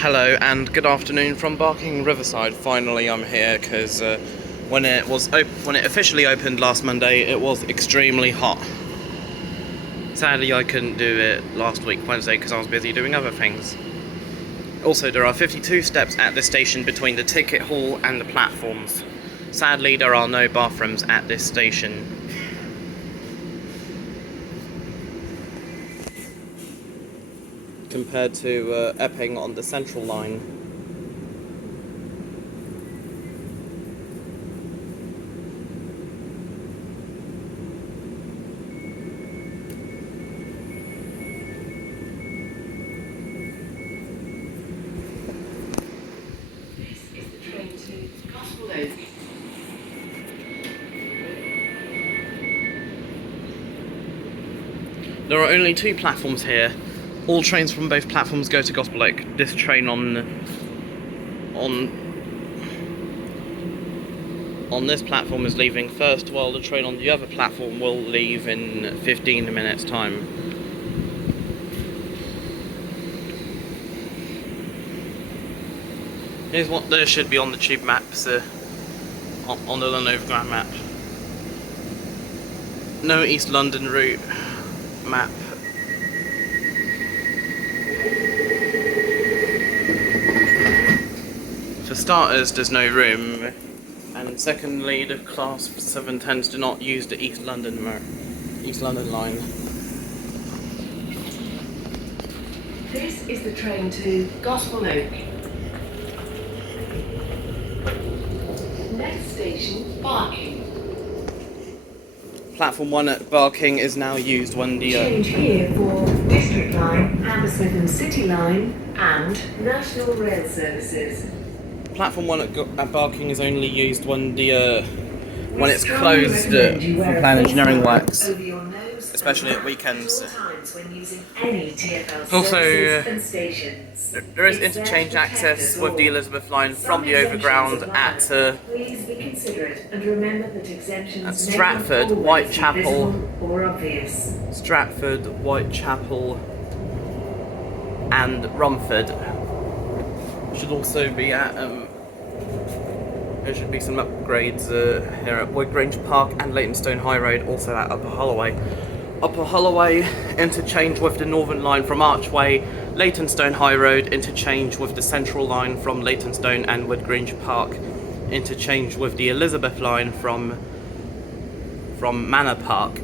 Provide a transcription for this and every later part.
Hello and good afternoon from Barking Riverside. Finally I'm here because when it officially opened last Monday it was extremely hot. Sadly I couldn't do it last week Wednesday because I was busy doing other things. Also, there are 52 steps at this station between the ticket hall and the platforms. Sadly there are no bathrooms at this station. Compared to Epping on the Central line. This is the train to Gospel. There are only two platforms here. All trains from both platforms go to Gospel Oak. This train on this platform is leaving first, while the train on the other platform will leave in 15 minutes time. Here's what there should be on the tube maps, on the London Overground map. No East London route map. For starters, there's no room, and secondly, the Class 710s do not use the East London line. This is the train to Gospel Oak. Next station, Barking. Platform 1 at Barking is now used when the Change here for District Line, Hammersmith City Line, and National Rail services. Platform 1 at Barking is only used when it's closed for plan engineering works, especially at weekends. Also, there is interchange access with the Elizabeth line from the Overground at Stratford, Whitechapel, and Romford. Should also be at there should be some upgrades here at Woodgrange Park and Leytonstone High Road, also at Upper Holloway. Upper Holloway interchange with the Northern line from Archway, Leytonstone High Road interchange with the Central line from Leytonstone and Woodgrange Park, interchange with the Elizabeth line from Manor Park.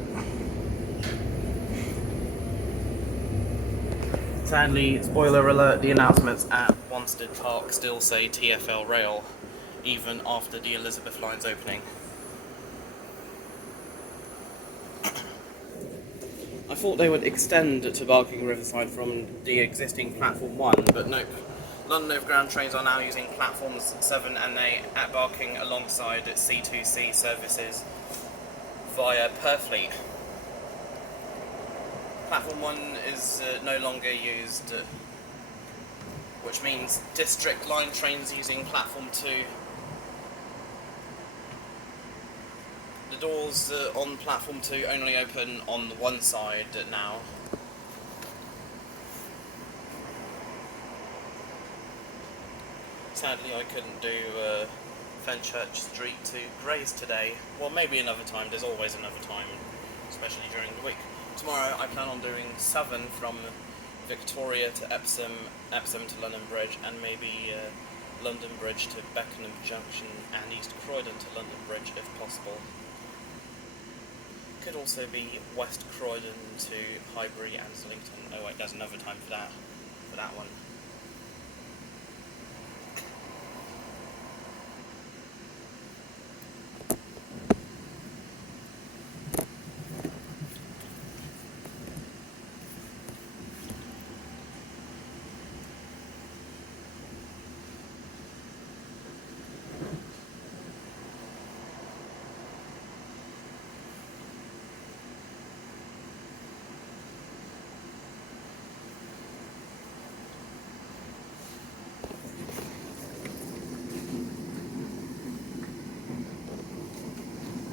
Sadly, spoiler alert, the announcements at Wanstead Park still say Tfl Rail, even after the Elizabeth line's opening. I thought they would extend to Barking Riverside from the existing Platform 1, but nope. London Overground trains are now using Platforms 7 and 8 at Barking alongside C2C services via Purfleet. Platform 1 is no longer used, which means District line trains using Platform 2. The doors on Platform 2 only open on one side now. Sadly I couldn't do Fenchurch Street to Grays today. Well, maybe another time, there's always another time, especially during the week. Tomorrow I plan on doing Southern from Victoria to Epsom to London Bridge, and maybe London Bridge to Beckenham Junction and East Croydon to London Bridge if possible. Could also be West Croydon to Highbury and Islington. Oh wait, there's another time for that one.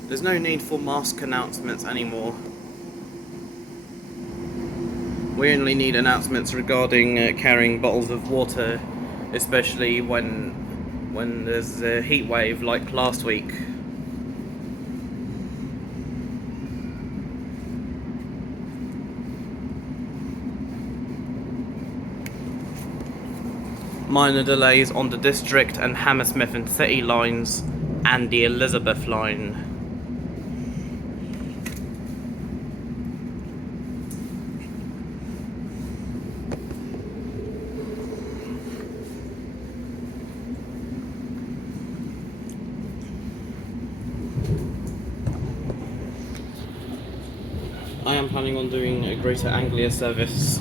There's no need for mask announcements anymore. We only need announcements regarding carrying bottles of water especially when there's a heat wave like last week. Minor delays on the District and Hammersmith City lines and the Elizabeth line. I am planning on doing a Greater Anglia service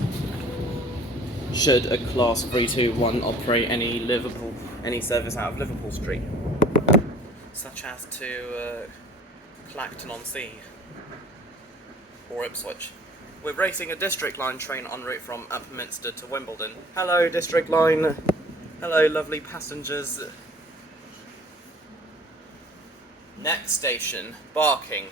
should a Class 321 operate any service out of Liverpool Street, such as to Clacton-on-Sea or Ipswich. We're racing a District Line train en route from Upminster to Wimbledon. Hello, District Line. Hello, lovely passengers. Next station, Barking.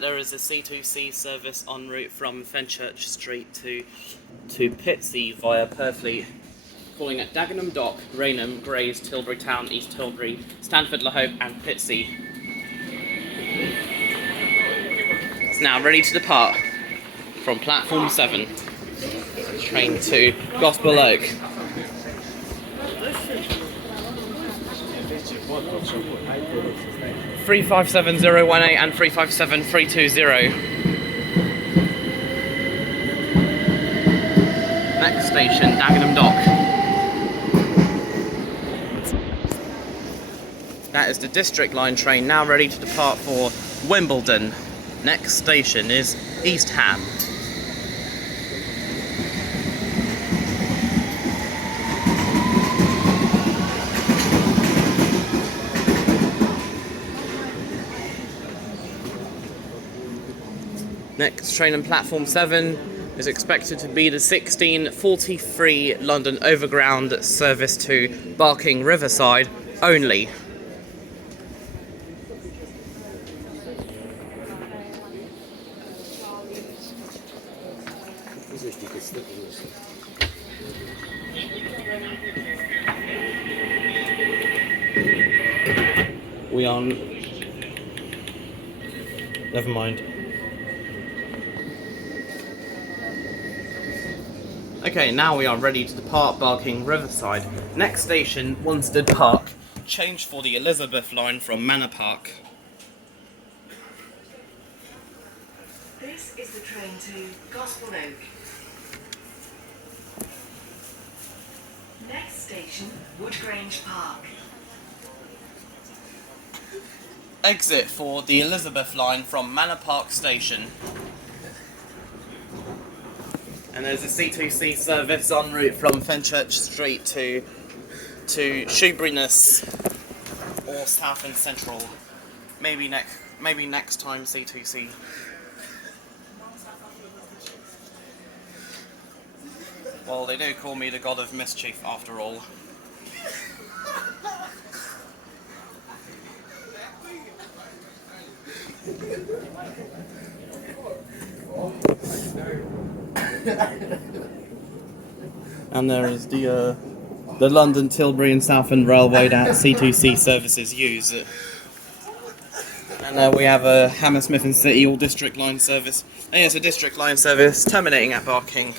There is a C2C service en route from Fenchurch Street to Pitsea via Purfleet, calling at Dagenham Dock, Rainham, Grays, Tilbury Town, East Tilbury, Stanford Le Hope and Pitsea. It's now ready to depart from platform 7. Train to Gospel Oak. 357018 and 357320. Next station, Dagenham Dock. That is the District Line train now ready to depart for Wimbledon. Next station is East Ham. Next train on platform 7 is expected to be the 1643 London Overground service to Barking Riverside only. We are... Never mind. Okay, now we are ready to depart Barking Riverside. Next station, Wanstead Park. Change for the Elizabeth line from Manor Park. This is the train to Gospel Oak. Next station, Woodgrange Park. Exit for the Elizabeth line from Manor Park Station. And there's a C2C service en route from Fenchurch Street to Shoeburyness or South and Central. Maybe next time C2C. Well, they do call me the god of mischief after all. And there is the London, Tilbury and Southend Railway that C2C services use. And we have a Hammersmith City all District Line service. Oh yes, a District Line service terminating at Barking.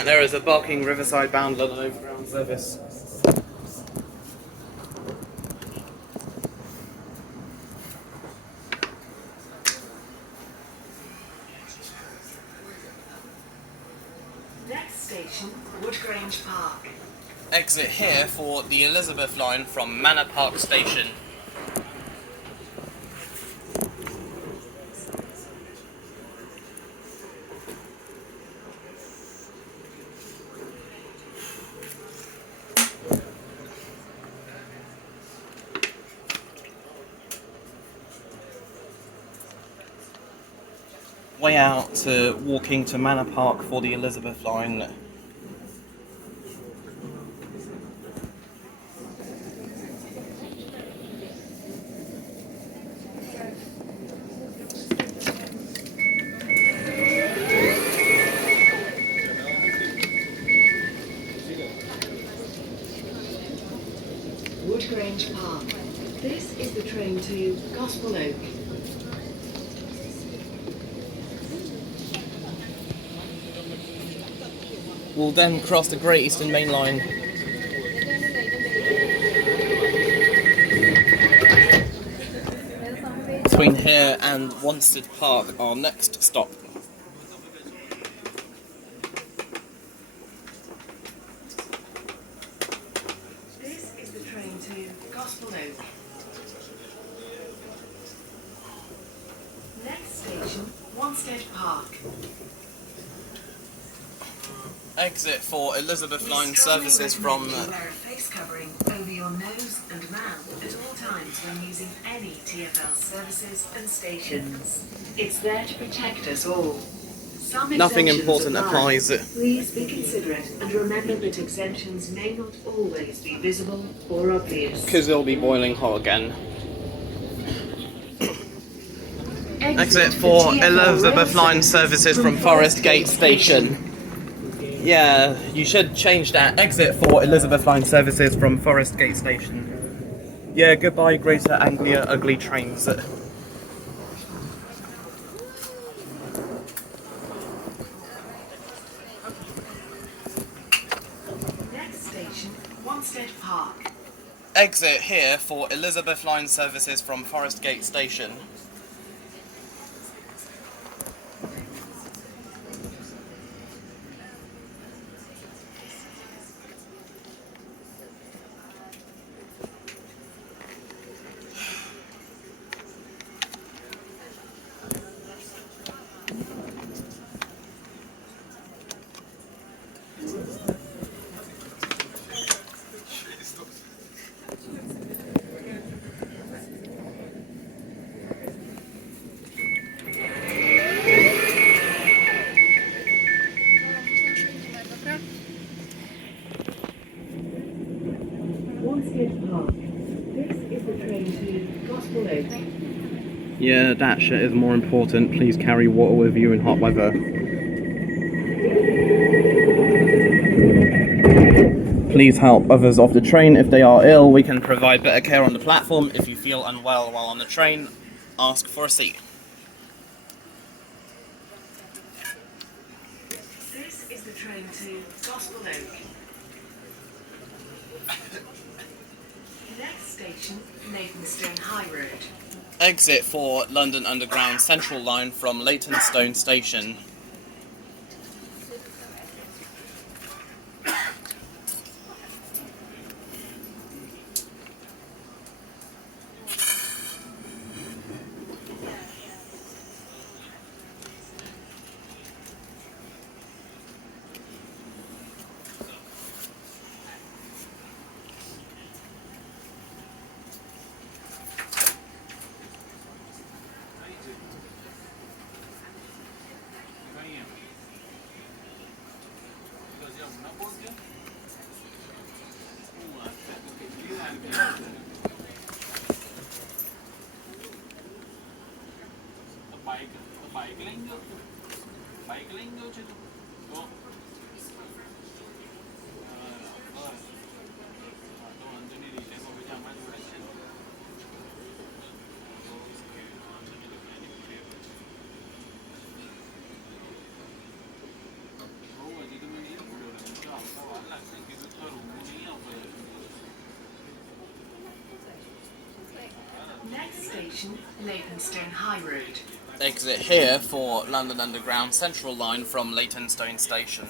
And there is a Barking Riverside bound London Overground service. Next station, Woodgrange Park. Exit here for the Elizabeth line from Manor Park station. Way out to walking to Manor Park for the Elizabeth line. Woodgrange Park. This is the train to Gospel Oak. We'll then cross the Great Eastern Main Line. Between here and Wanstead Park, our next stop. This is the train to Gospel Oak. Next station, Wanstead Park. Exit for Elizabeth line services from... Wear a face covering over your nose and mouth at all times when using any TfL services and stations. It's there to protect us all. Some Nothing exemptions important apply. applies. Please be considerate and remember that exemptions may not always be visible or obvious. Because it'll be boiling hot again. Exit for Elizabeth line services from Forest Gate Station. Yeah, you should change that. Exit for Elizabeth line services from Forest Gate Station. Yeah, goodbye Greater Anglia ugly trains. Next station, Wanstead Park. Exit here for Elizabeth line services from Forest Gate Station. Wanstead Park. This is the train to Gospel Oak. Yeah, that shit is more important. Please carry water with you in hot weather. Please help others off the train if they are ill. We can provide better care on the platform. If you feel unwell while on the train, ask for a seat. This is the train to Gospel Oak. Next station, Leytonstone High Road. Exit for London Underground Central line from Leytonstone Station. station, Leytonstone High Road. Exit here for London Underground Central line from Leytonstone Station.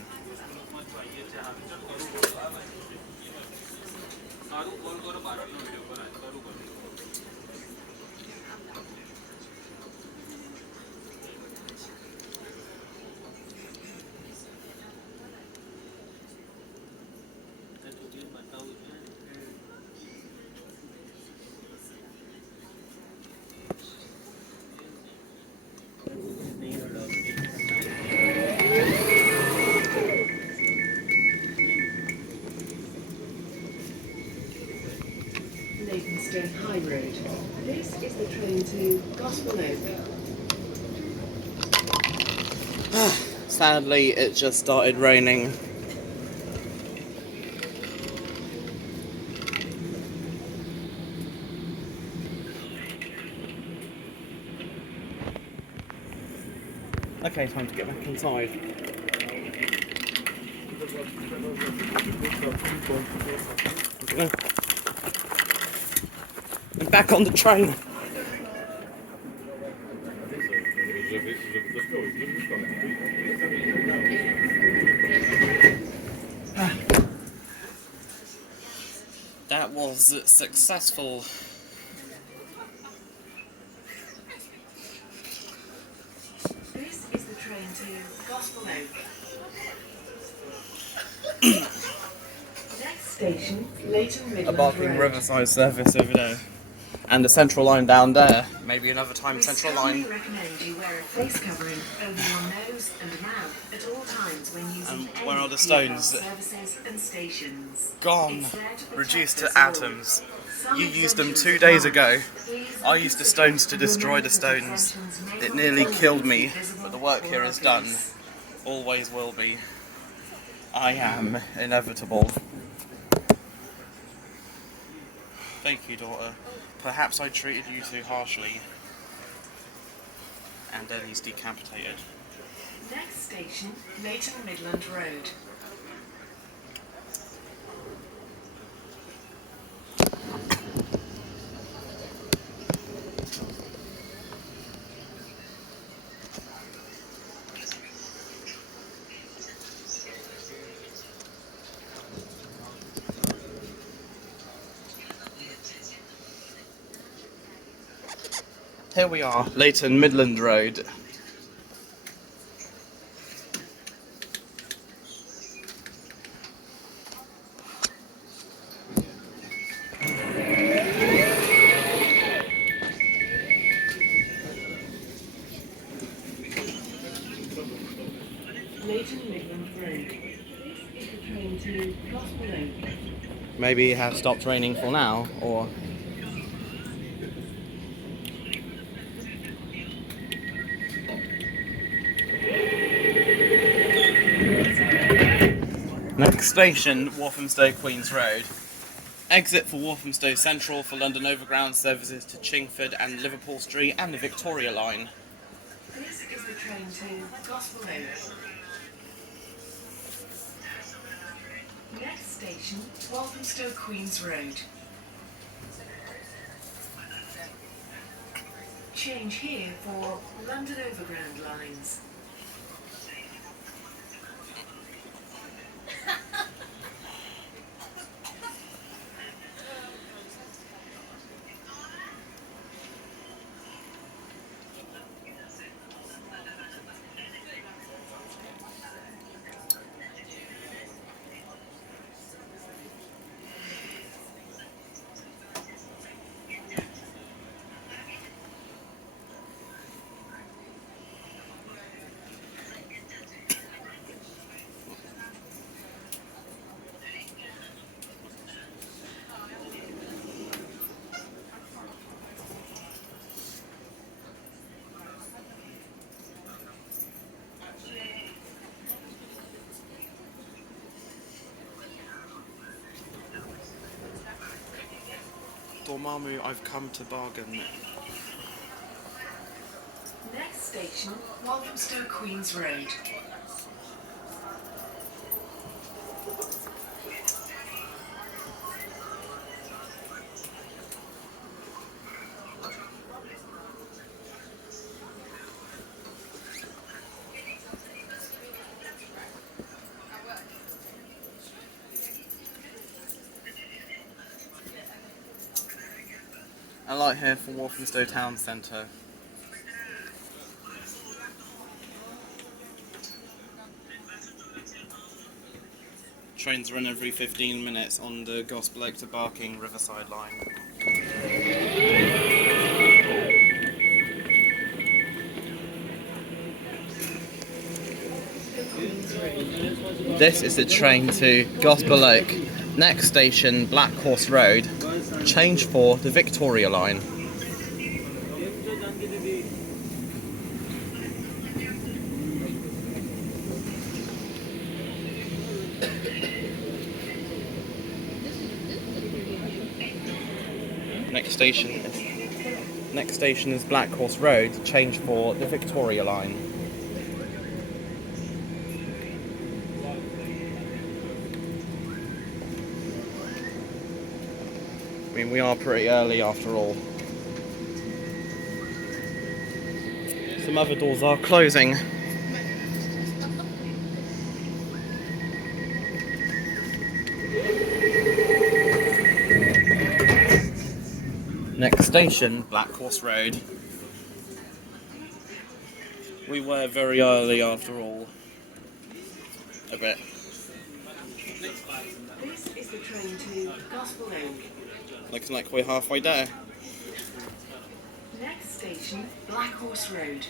Leytonstone High Road. This is the train to Gospel Oak. Sadly, it just started raining. Okay, time to get back inside. I'm back on the train. That was successful. This is the train to Gospel Oak. Next station, Leyton Midland A Barking Road. Riverside service over there. And the Central line down there. Maybe another time We Central strongly line. recommend you wear a face covering over your nose and mouth at all times when using any where are the TfL stones? services and stations. Gone. It's there to protect Reduced us to all. atoms. Some You used them exemptions 2 days apply. ago. Please I used the stones to destroy the stones. It nearly killed me, but the work here is done. Always will be. I am inevitable. Thank you, daughter. Perhaps I treated you too harshly. And then he's decapitated. Next station, Leyton Midland Road. Here we are, Leyton Midland Road. Leyton Midland Road. This is the train to Gospel Oak. Maybe it has stopped raining for now, or... Next station, Walthamstow Queens Road. Exit for Walthamstow Central for London Overground services to Chingford and Liverpool Street and the Victoria line. This is the train to Gospel Oak. Next station, Walthamstow Queens Road. Change here for London Overground lines. Dormammu, I've come to bargain. Next station, Walthamstow Queens Road. light here for Walthamstow Town Centre. Trains run every 15 minutes on the Gospel to Barking Riverside line. This is the train to Gospel Oak. Next station, Blackhorse Road. Change for the Victoria line. Next station is Blackhorse Road. Change for the Victoria line. I mean, we are pretty early after all. Some other doors are closing. Next station, Blackhorse Road. We were very early after all. A bit. This is the train to Gospel Oak. Looks like we're halfway there. Next station, Blackhorse Road.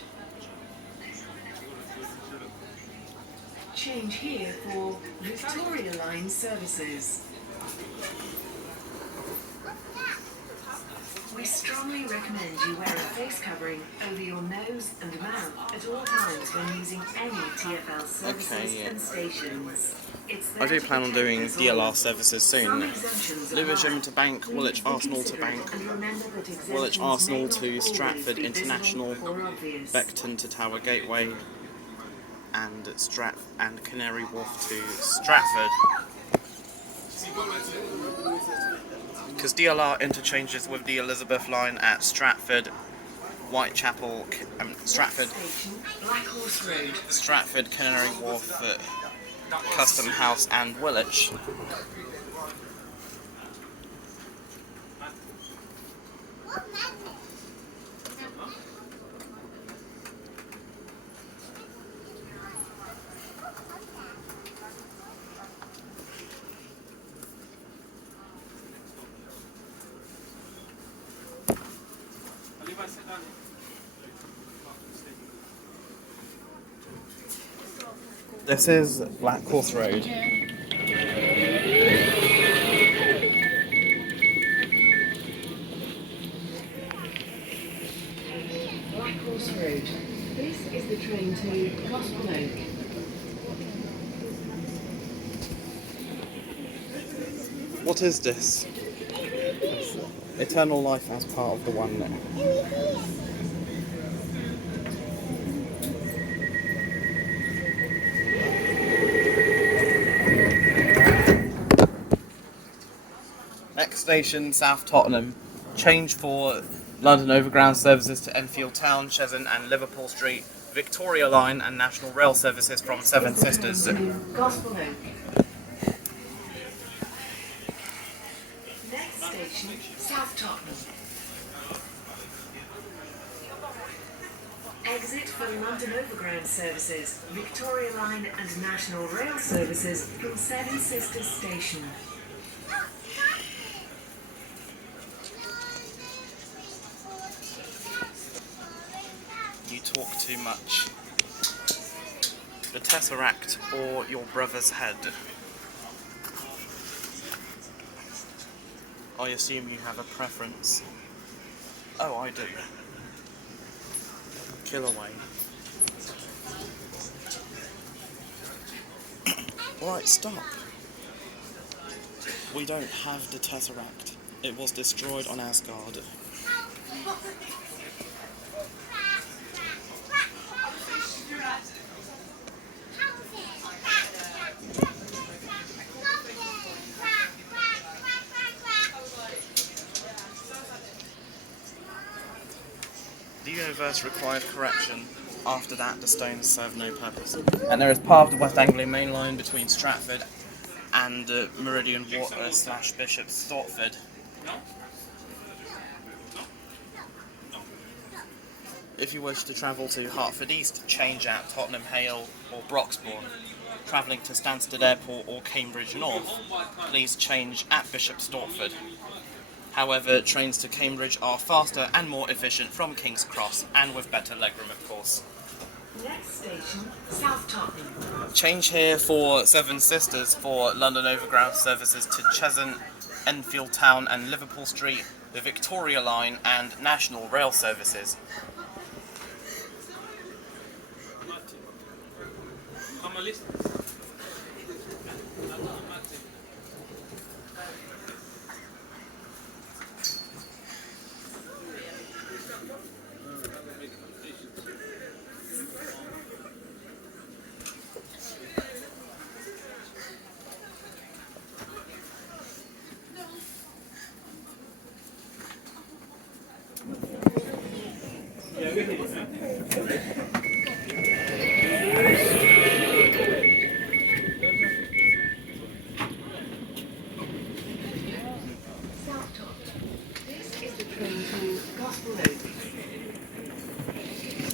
Change here for Victoria Line services. We strongly recommend you wear a face covering over your nose and mouth at all times when using any TfL services and stations. I do plan on doing DLR services soon. Lewisham to Bank, Woolwich Arsenal to Bank, Woolwich Arsenal to Stratford International, Beckton to Tower Gateway, and Canary Wharf to Stratford. Because DLR interchanges with the Elizabeth line at Stratford, Whitechapel, Stratford, Canary Wharf, Custom House and Woolwich. This is Blackhorse Road. Blackhorse Road. This is the train to Gospel Oak. What is this? Eternal life as part of the one there. Next station, South Tottenham. Change for London Overground services to Enfield Town, Cheshunt and Liverpool Street. Victoria Line and National Rail services from Seven Sisters. Gospel Oak. Next station, South Tottenham. Exit for London Overground services, Victoria Line and National Rail services from Seven Sisters Station. You talk too much. The Tesseract or your brother's head. I assume you have a preference. Oh, I do. Kill away. Right, stop. We don't have the Tesseract. It was destroyed on Asgard. The universe required correction. After that, the stones serve no purpose. And there is part of the West Anglia main line between Stratford and Meridian Water / Bishop's Stortford. if you wish to travel to Hertford East, change at Tottenham Hale or Broxbourne. Travelling to Stansted Airport or Cambridge North, please change at Bishop Stortford. However, trains to Cambridge are faster and more efficient from King's Cross, and with better legroom, of course. Next station, South Tottenham. Change here for Seven Sisters for London Overground services to Cheshunt, Enfield Town and Liverpool Street, the Victoria Line and National Rail services.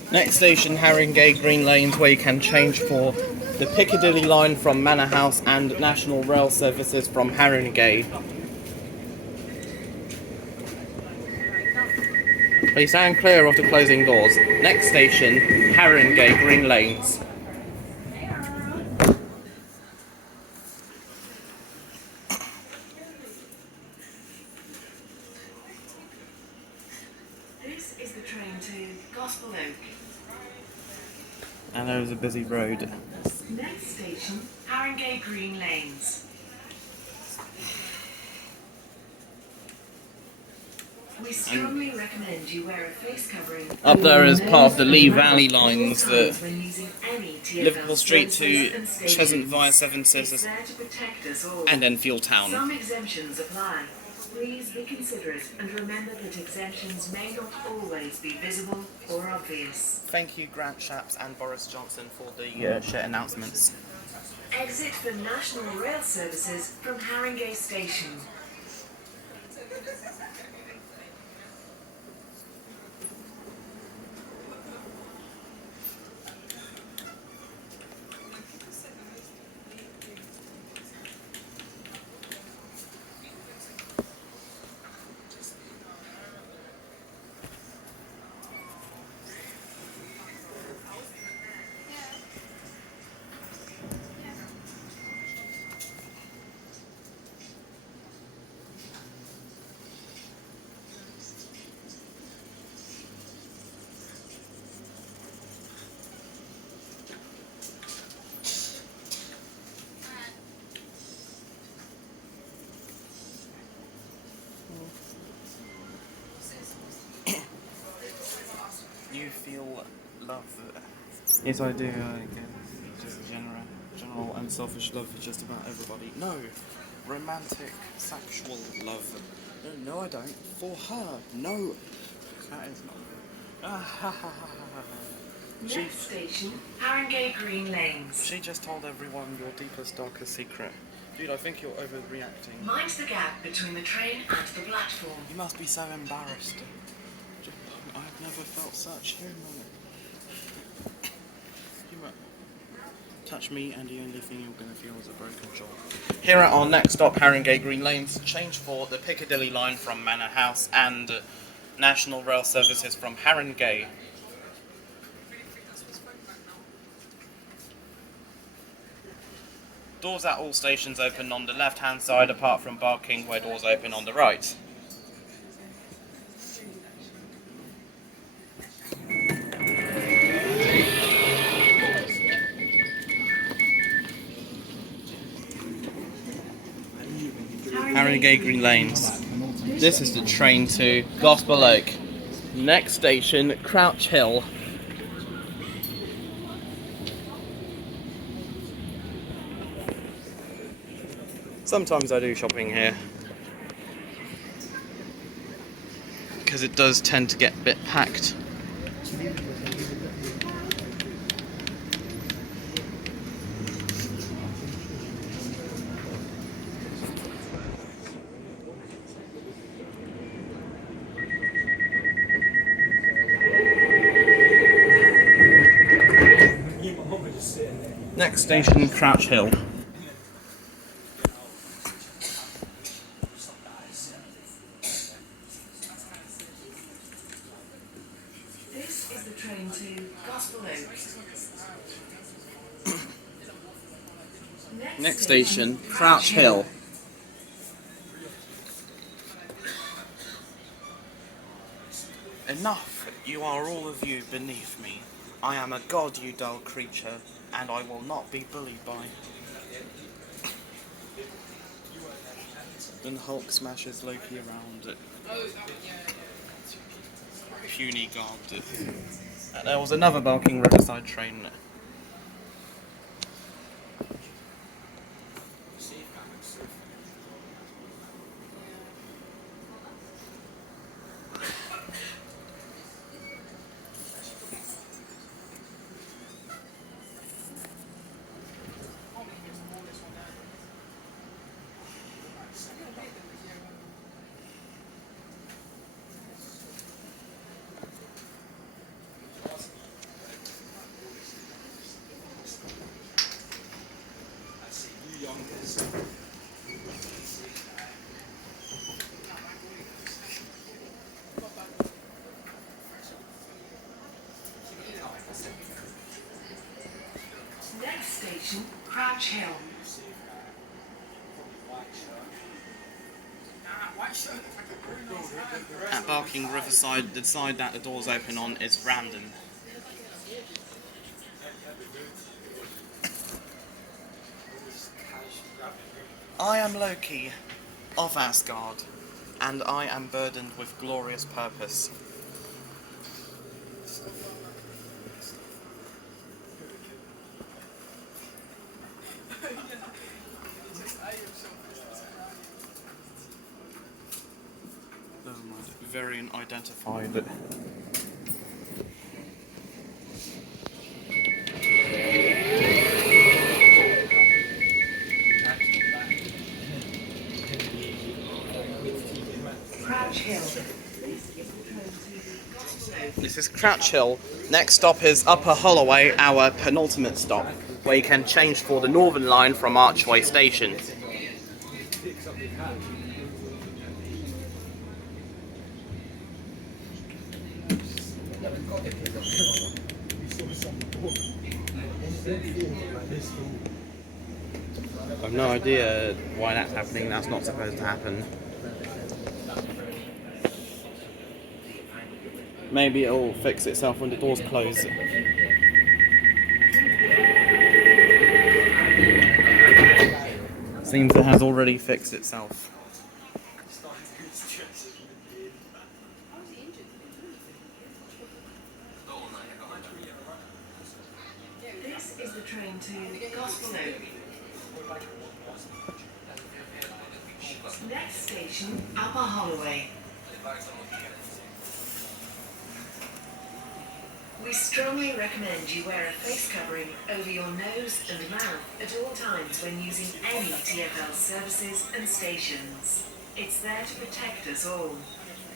Next station, Harringay Green Lanes, where you can change for the Piccadilly line from Manor House and National Rail services from Harringay. Please stand clear of the closing doors. Next station, Harringay Green Lanes. This is the train to Gospel Oak. And there is a busy road. Next station, Harringay Green Lanes. We strongly recommend you wear a face covering. Up there is part of the Lee Valley lines, the when using any TfL Liverpool Street to services and stations. Cheshunt via Seven It's Sisters there to protect us all. and Enfield Town. Some exemptions apply. Please be considerate and remember that exemptions may not always be visible or obvious. Thank you, Grant Shapps and Boris Johnson, for the share announcements. Exit for National Rail services from Harringay Station. You feel love? Yes, I do. Just general unselfish love for just about everybody. No, romantic, sexual love. No, I don't. For her, no. That is not. Next station, Harringay Green Lanes. She just told everyone your deepest, darkest secret. Dude, I think you're overreacting. Mind the gap between the train and the platform. You must be so embarrassed. I've never felt such human. You might touch me, and the only thing you're going to feel is a broken jaw. Here at our next stop, Harringay Green Lanes, change for the Piccadilly line from Manor House and National Rail services from Harringay. Doors at all stations open on the left-hand side, apart from Barking, where doors open on the right. Harringay Green Lanes. This is the train to Gospel Oak. Next station, Crouch Hill. Sometimes I do shopping here, because it does tend to get a bit packed. Next station, Crouch Hill. This is the train to Gospel Oak. Next station, Crouch Hill. Enough, you are all of you beneath me. I am a god, you dull creature, and I will not be bullied by. Then Hulk smashes Loki around it. Puny god. And there was another Barking Riverside train. Next station, Crouch Hill. At Barking Riverside, the side that the doors open on is Ramden. I am Loki, of Asgard, and I am burdened with glorious purpose. Variant identified. Crouch Hill. This is Crouch Hill. Next stop is Upper Holloway, our penultimate stop, where you can change for the Northern Line from Archway Station. I've no idea why that's happening. That's not supposed to happen. Maybe it'll fix itself when the doors close. Seems it has already fixed itself. This is the train to Gospel Oak. Next station, Upper Holloway. We strongly recommend you wear a face covering over your nose and mouth at all times when using any TfL services and stations. It's there to protect us all.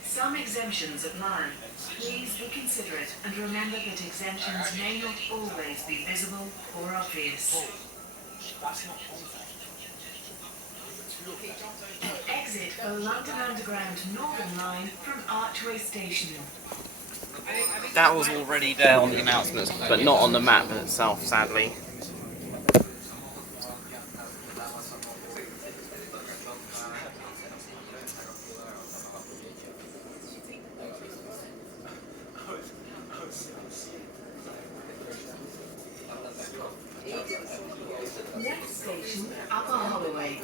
Some exemptions apply. Please be considerate and remember that exemptions may not always be visible or obvious. Exit for London Underground Northern Line from Archway Station. That was already there on the announcements, but not on the map itself, sadly. Next station, Upper Holloway.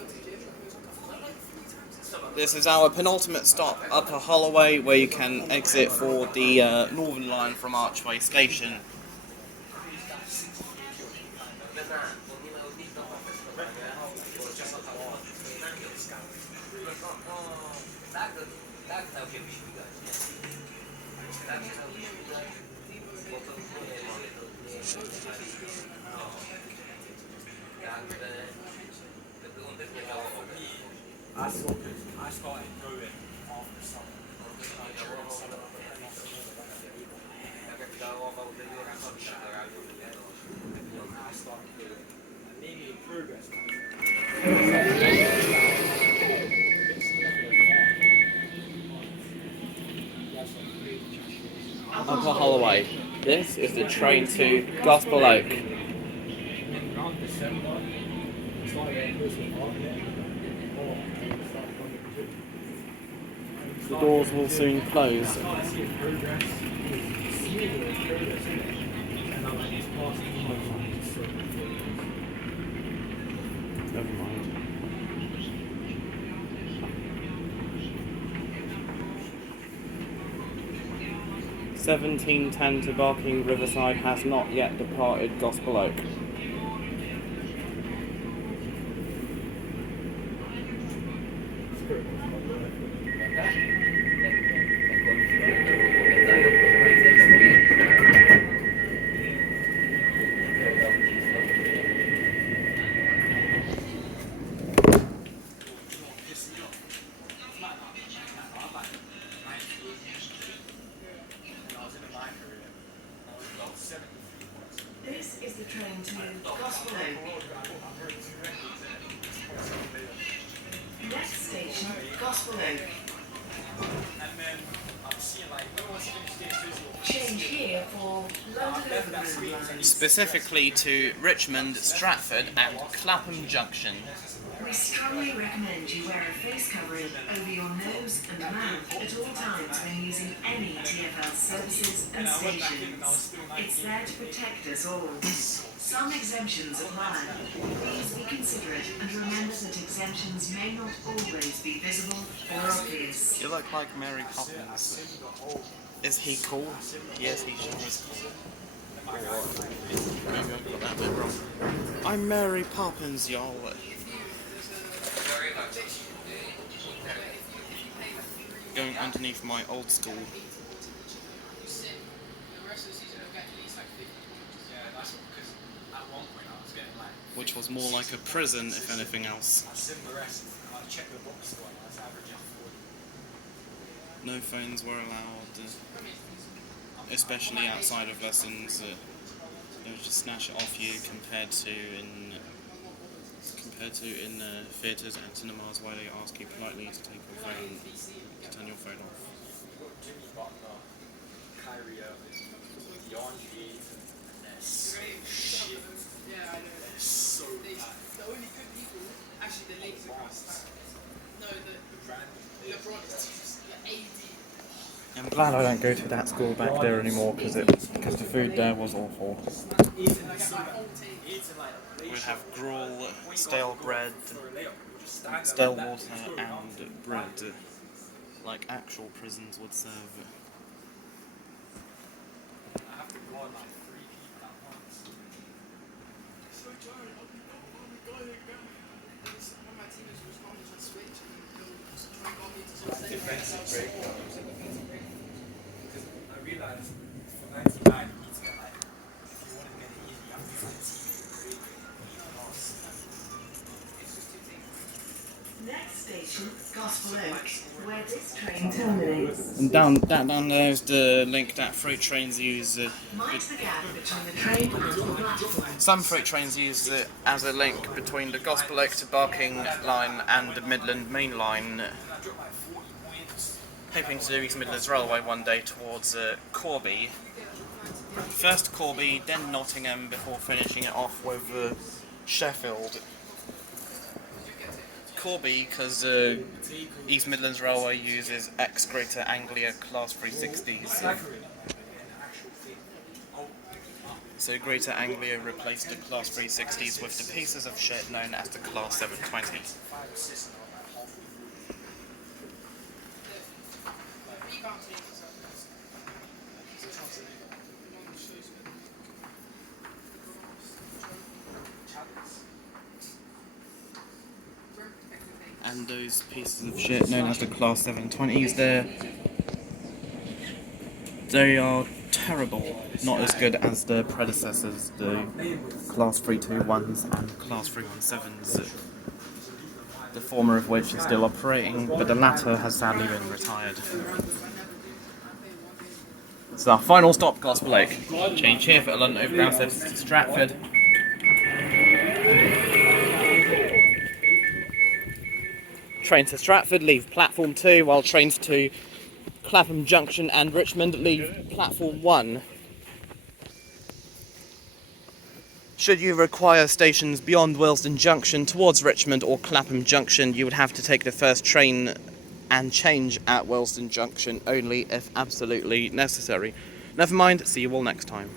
This is our penultimate stop, Upper Holloway, where you can exit for the Northern Line from Archway Station. I started going after summer. I started doing it. And maybe in progress. Upper Holloway. This is the train to Gospel Oak. Around December, I started getting close with Archway. The doors will soon close. Never mind. 1710 to Barking Riverside has not yet departed Gospel Oak. This is the train to Gospel Oak. Next station, Gospel Oak. Change here for London Overground. Specifically to Richmond, Stratford and Clapham Junction. We strongly recommend you wear a face covering over your nose and mouth at all times when using any TfL services and stations. It's there to protect us all. Some exemptions apply. Please be considerate and remember that exemptions may not always be visible or obvious. You look like Mary Poppins. Is he cool? Yes, he sure is cool. Maybe I got that bit wrong. I'm Mary Poppins, y'all. Going underneath my old school. Which was more like a prison, if anything else. No phones were allowed, especially outside of lessons. They would just snatch it off you compared to in theatres and cinemas, where they ask you politely to take your phone, to turn your phone off. The only good people, actually the ladies across. No, the LeBron is AD. I'm glad I don't go to that school back there anymore because the food there was awful. We'd have gruel, stale bread, stale water and bread, like actual prisons would serve. I have to go on like 3 people at once. So tired, I'll be going again. One of my teammates was going to switch and he'll try and go me to some Defensive break. Because I realised for 99 you need to get like, if you want to get it easy, you have to use like team break. Next station, Gospel Oak, where this train terminates. And down there is the link that freight trains use. Mind the gap between the train and the platform. Some freight trains use it as a link between the Gospel Oak to Barking line and the Midland Main Line, hoping to do East Midlands Railway one day towards Corby. First Corby, then Nottingham, before finishing it off with Sheffield. Corby, because East Midlands Railway uses ex Greater Anglia Class 360s. So Greater Anglia replaced the Class 360s with the pieces of shit known as the Class 720. And those pieces of shit known as the Class 720s they are terrible, not as good as the predecessors, the Class 321s and Class 317s, the former of which is still operating, but the latter has sadly been retired. So our final stop, Gospel Oak. Change here for London Overground services to Stratford. Trains to Stratford leave platform 2, while trains to Clapham Junction and Richmond leave platform 1. Should you require stations beyond Willesden Junction towards Richmond or Clapham Junction, you would have to take the first train and change at Willesden Junction only if absolutely necessary. Never mind, see you all next time.